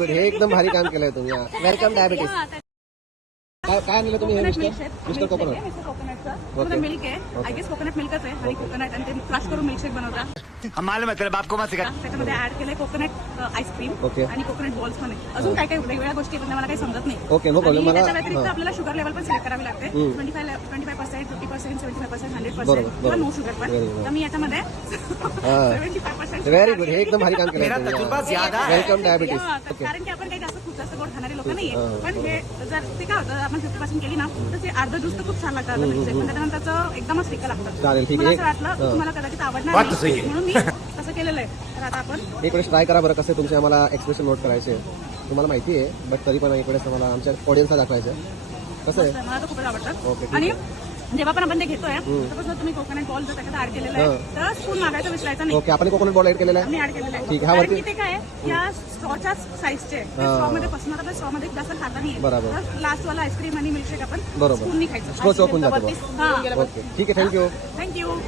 हे एकदम भारी काम केलंय तुम्ही. Welcome diabetes. काय आणलं तुम्ही? हे मिस्टर कोकोनट. मिल्क आहे, आय गेस कोकोनट मिल्कच आहे आणि कोकोनट आणि ते क्रश करून मिल्कशेक बनवता. मालूम है तेरे बाप को मत सिखा. त्याच्यामध्ये ऍड केलंय कोकोनट आईस्क्रीम ओके. आणि कोकोनट बॉल्स पण आहे. अजून काय काय वेगवेगळ्या गोष्टी आहेत, मला काही समजत नाही. Okay, no problem. आणि मला त्याच्या व्यतिरिक्त आपल्याला शुगर लेवल पण सिलेक्ट करावी लागते. 25%, 50%, 75%, 100% किंवा नो शुगर पण. तर मी याच्यामध्ये 75%. Very good. हे एकदम भारी काम केलंय मेरा तुम्ही. तजुर्बा ज्यादा है. Welcome diabetes. ओके. कारण की आपण काही जास्त खूप जास्त गोड खाणारे लोक नाहीये. पण हे जर ते काय होतं, आपण 50% केली ना तर ते अर्ध ज्यूस तर खूप छान लागतं. पण त्याच्यानंतरचं एकदमच फिक्कं लागतं. चालेल, ठीक मला आहे. असं वाटलं तुम्हाला कदाचित आवडणार बात नाही, सही आहे. म्हणून मी तसं केलेलं आहे. तर आता आपण एक वेळेस ट्राय करा बरं. कसे तुमचे आम्हाला एक्सप्रेशन नोट करायचे तुम्हाला माहिती आहे, बट तरी पण एक वेळेस आम्हाला आमच्या ऑडियन्सला दाखवायचं कसं आहे. मला तर खूपच आवडतं. ओके, ठीक आणि आहे. जेव्हा पण आपण ते घेतोय त्यापासून तुम्ही कोकोनट बॉल जर त्याच्यात ऍड केलेलं आहे तर स्पून मागायचं विसरायचं नाही. ओके, आपण कोकोनट बॉल ऍड केलेला आहे. मी ऍड केलेलं आहे. ठीक आहे. हा कारण वरती की ते काय आहे, या स्ट्रॉच्या साईजचे स्ट्रॉ मध्ये पसणार, आपल्या स्ट्रॉ मध्ये जास्त खाता नाही. बरोबर. लास्ट वाला आईस्क्रीम आणि मिल्कशेक आपण बरोबर. स्पूननी खायचं. स्ट्रॉ चोकून जातो. हा. ओके, ठीक आहे. थँक्यू. थँक्यू.